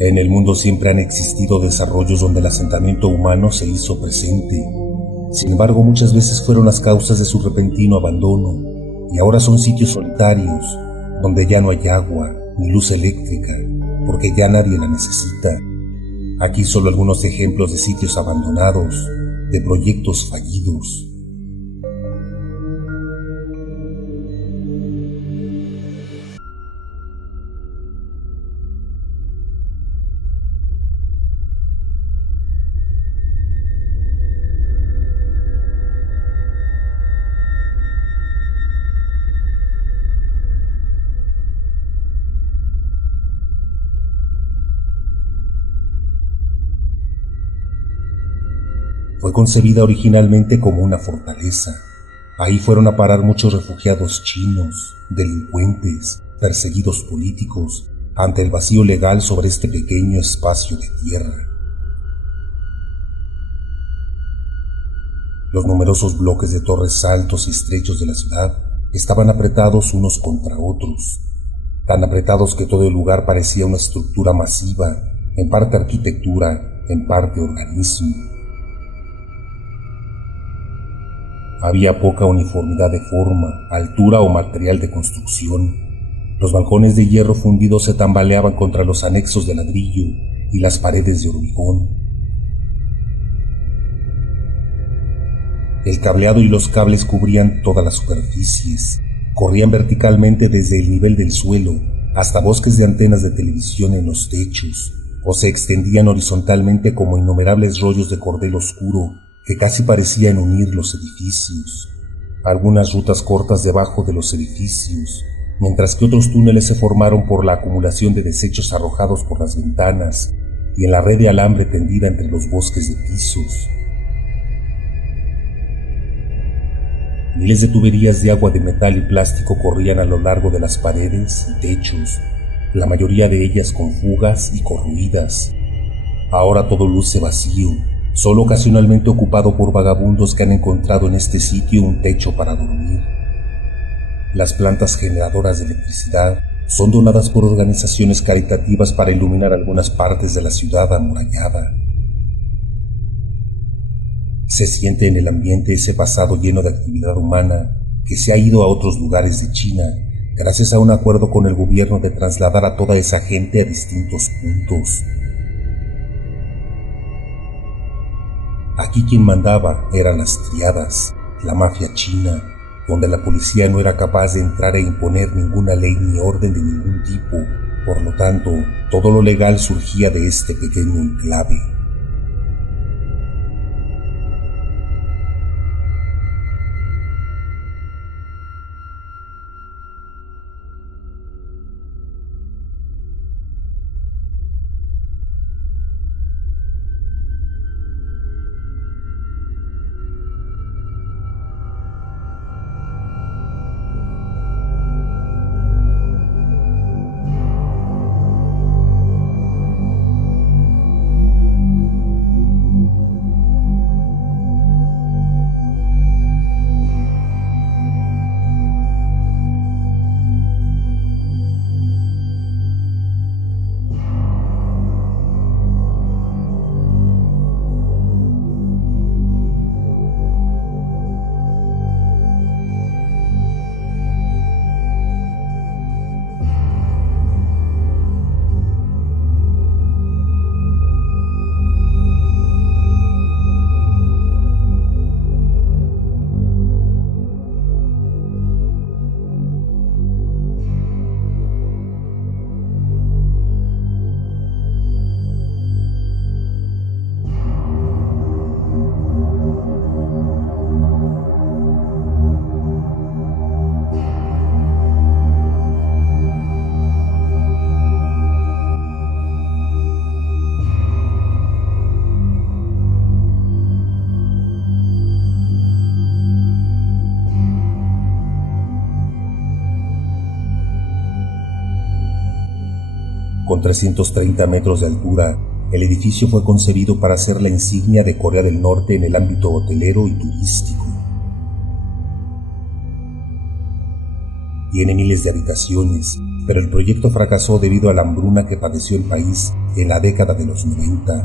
En el mundo siempre han existido desarrollos donde el asentamiento humano se hizo presente. Sin embargo, muchas veces fueron las causas de su repentino abandono, y ahora son sitios solitarios, donde ya no hay agua ni luz eléctrica, porque ya nadie la necesita. Aquí solo algunos ejemplos de sitios abandonados, de proyectos fallidos. Fue concebida originalmente como una fortaleza. Ahí fueron a parar muchos refugiados chinos, delincuentes, perseguidos políticos, ante el vacío legal sobre este pequeño espacio de tierra. Los numerosos bloques de torres altos y estrechos de la ciudad estaban apretados unos contra otros, tan apretados que todo el lugar parecía una estructura masiva, en parte arquitectura, en parte organismo. Había poca uniformidad de forma, altura o material de construcción. Los balcones de hierro fundido se tambaleaban contra los anexos de ladrillo y las paredes de hormigón. El cableado y los cables cubrían todas las superficies, corrían verticalmente desde el nivel del suelo hasta bosques de antenas de televisión en los techos, o se extendían horizontalmente como innumerables rollos de cordel oscuro que casi parecían unir los edificios. Algunas rutas cortas debajo de los edificios, mientras que otros túneles se formaron por la acumulación de desechos arrojados por las ventanas y en la red de alambre tendida entre los bosques de pisos. Miles de tuberías de agua de metal y plástico corrían a lo largo de las paredes y techos, la mayoría de ellas con fugas y corroídas. Ahora todo luce vacío, solo ocasionalmente ocupado por vagabundos que han encontrado en este sitio un techo para dormir. Las plantas generadoras de electricidad son donadas por organizaciones caritativas para iluminar algunas partes de la ciudad amurallada. Se siente en el ambiente ese pasado lleno de actividad humana que se ha ido a otros lugares de China gracias a un acuerdo con el gobierno de trasladar a toda esa gente a distintos puntos. Aquí quien mandaba eran las triadas, la mafia china, donde la policía no era capaz de entrar e imponer ninguna ley ni orden de ningún tipo. Por lo tanto, todo lo legal surgía de este pequeño enclave. Con 330 metros de altura, el edificio fue concebido para ser la insignia de Corea del Norte en el ámbito hotelero y turístico. Tiene miles de habitaciones, pero el proyecto fracasó debido a la hambruna que padeció el país en la década de los 90.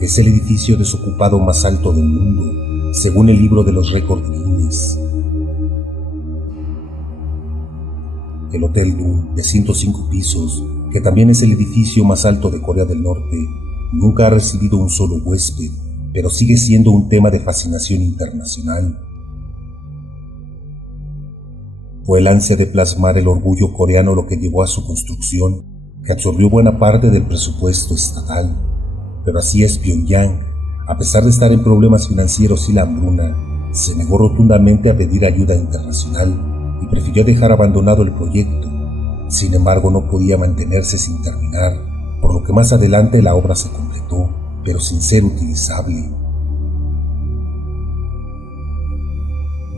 Es el edificio desocupado más alto del mundo, según el libro de los récords de Guinness. El Hotel Dune, de 105 pisos, que también es el edificio más alto de Corea del Norte, nunca ha recibido un solo huésped, pero sigue siendo un tema de fascinación internacional. Fue el ansia de plasmar el orgullo coreano lo que llevó a su construcción, que absorbió buena parte del presupuesto estatal. Pero así es Pyongyang. A pesar de estar en problemas financieros y la hambruna, se negó rotundamente a pedir ayuda internacional y prefirió dejar abandonado el proyecto. Sin embargo, no podía mantenerse sin terminar, por lo que más adelante la obra se completó, pero sin ser utilizable.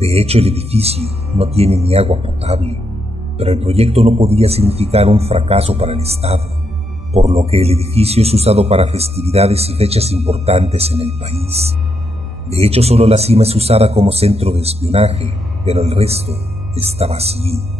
De hecho, el edificio no tiene ni agua potable, pero el proyecto no podía significar un fracaso para el Estado, por lo que el edificio es usado para festividades y fechas importantes en el país. De hecho, solo la cima es usada como centro de espionaje, pero el resto está vacío.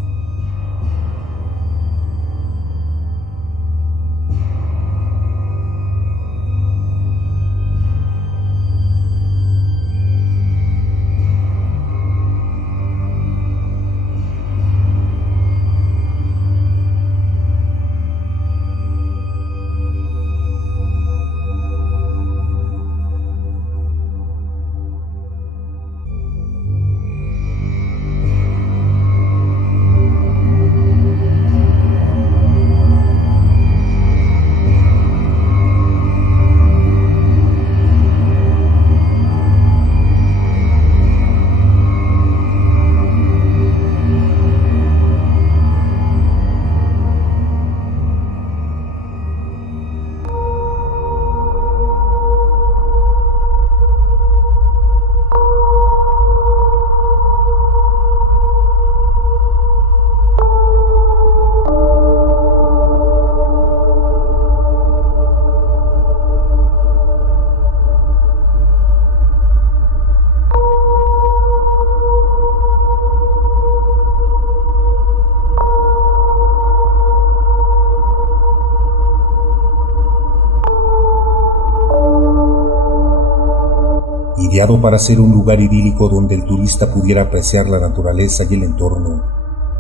Ideado para ser un lugar idílico donde el turista pudiera apreciar la naturaleza y el entorno,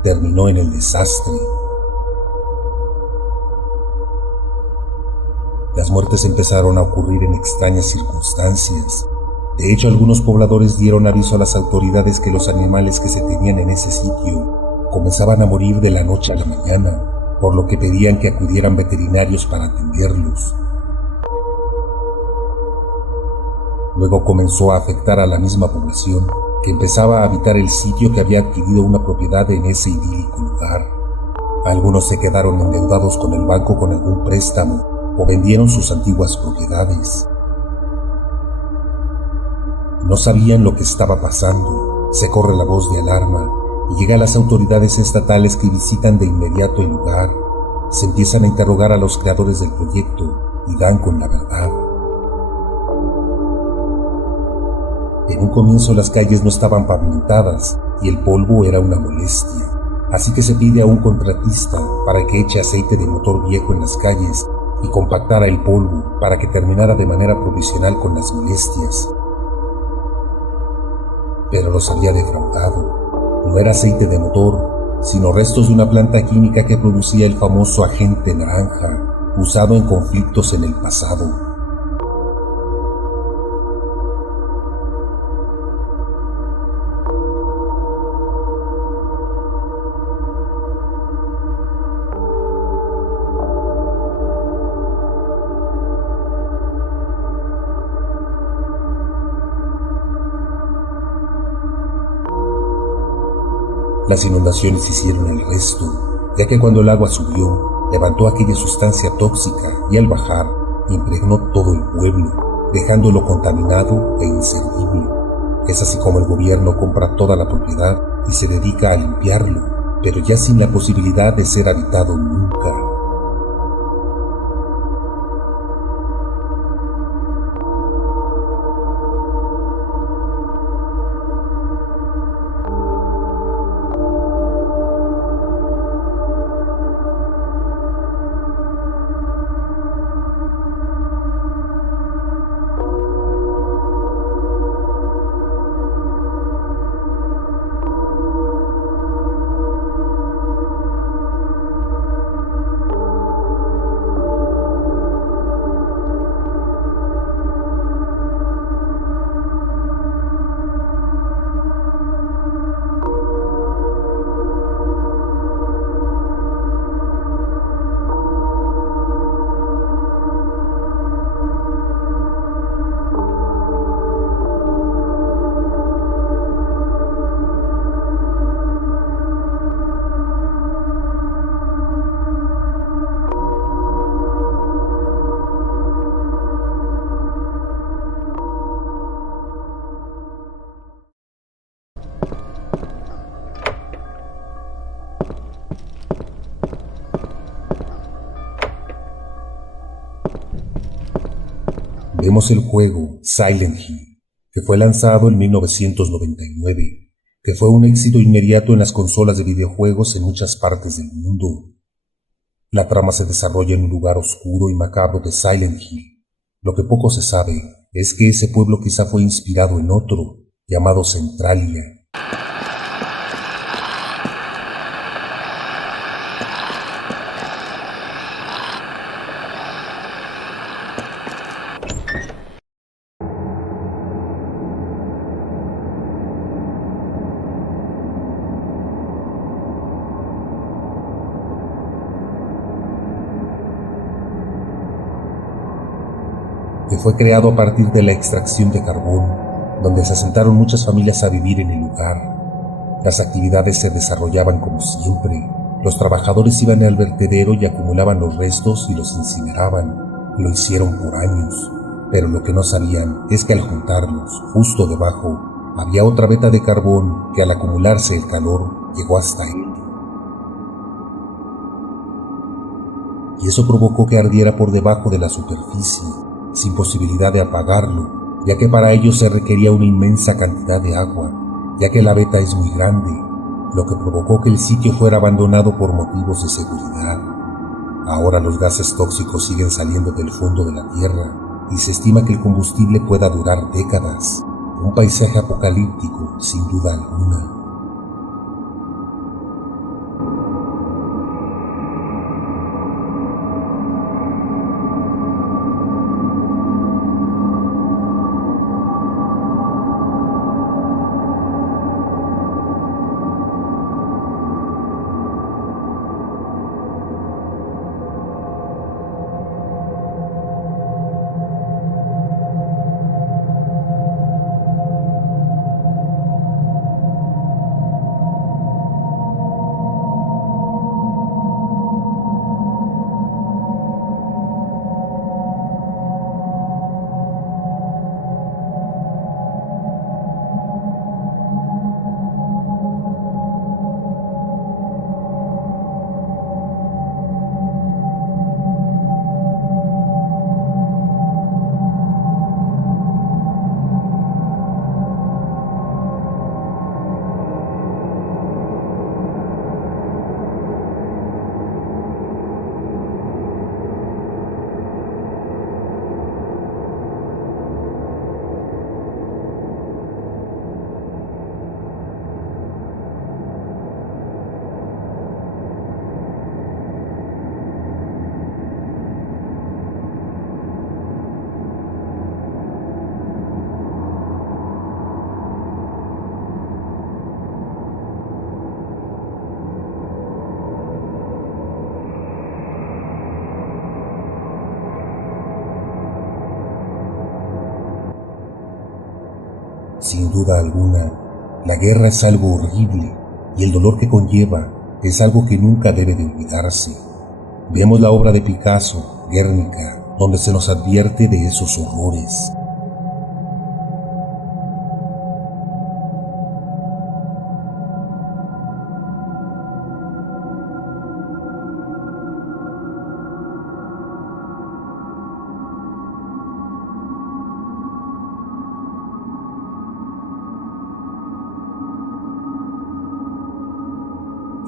terminó en el desastre. Las muertes empezaron a ocurrir en extrañas circunstancias. De hecho, algunos pobladores dieron aviso a las autoridades que los animales que se tenían en ese sitio comenzaban a morir de la noche a la mañana, por lo que pedían que acudieran veterinarios para atenderlos. Luego comenzó a afectar a la misma población, que empezaba a habitar el sitio que había adquirido una propiedad en ese idílico lugar. Algunos se quedaron endeudados con el banco con algún préstamo o vendieron sus antiguas propiedades. No sabían lo que estaba pasando. Se corre la voz de alarma y llega a las autoridades estatales, que visitan de inmediato el lugar. Se empiezan a interrogar a los creadores del proyecto y dan con la verdad. En un comienzo las calles no estaban pavimentadas y el polvo era una molestia, así que se pide a un contratista para que eche aceite de motor viejo en las calles y compactara el polvo para que terminara de manera provisional con las molestias. Pero los había defraudado. No era aceite de motor, sino restos de una planta química que producía el famoso agente naranja, usado en conflictos en el pasado. Las inundaciones hicieron el resto, ya que cuando el agua subió, levantó aquella sustancia tóxica y al bajar, impregnó todo el pueblo, dejándolo contaminado e inservible. Es así como el gobierno compra toda la propiedad y se dedica a limpiarlo, pero ya sin la posibilidad de ser habitado nunca. Vemos el juego Silent Hill, que fue lanzado en 1999, que fue un éxito inmediato en las consolas de videojuegos en muchas partes del mundo. La trama se desarrolla en un lugar oscuro y macabro de Silent Hill. Lo que poco se sabe es que ese pueblo quizá fue inspirado en otro, llamado Centralia. Que fue creado a partir de la extracción de carbón, donde se asentaron muchas familias a vivir en el lugar. Las actividades se desarrollaban como siempre. Los trabajadores iban al vertedero y acumulaban los restos y los incineraban. Lo hicieron por años, pero lo que no sabían es que al juntarlos, justo debajo, había otra veta de carbón que al acumularse el calor llegó hasta él. Y eso provocó que ardiera por debajo de la superficie, sin posibilidad de apagarlo, ya que para ello se requería una inmensa cantidad de agua, ya que la veta es muy grande, lo que provocó que el sitio fuera abandonado por motivos de seguridad. Ahora los gases tóxicos siguen saliendo del fondo de la tierra y se estima que el combustible pueda durar décadas. Un paisaje apocalíptico, sin duda alguna. Sin duda alguna, la guerra es algo horrible y el dolor que conlleva es algo que nunca debe de olvidarse. Vemos la obra de Picasso, Guernica, donde se nos advierte de esos horrores.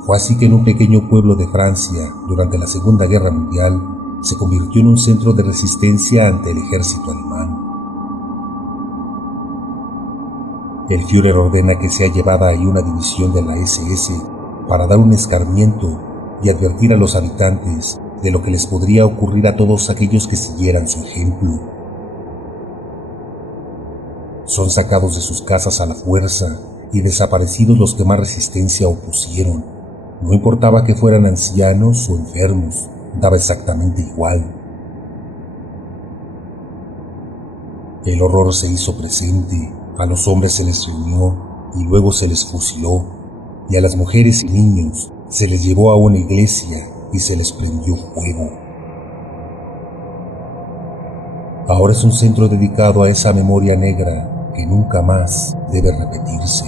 Fue así que en un pequeño pueblo de Francia, durante la Segunda Guerra Mundial, se convirtió en un centro de resistencia ante el ejército alemán. El Führer ordena que sea llevada ahí una división de la SS para dar un escarmiento y advertir a los habitantes de lo que les podría ocurrir a todos aquellos que siguieran su ejemplo. Son sacados de sus casas a la fuerza y desaparecidos los que más resistencia opusieron. No importaba que fueran ancianos o enfermos, daba exactamente igual. El horror se hizo presente, a los hombres se les reunió y luego se les fusiló, y a las mujeres y niños se les llevó a una iglesia y se les prendió fuego. Ahora es un centro dedicado a esa memoria negra que nunca más debe repetirse.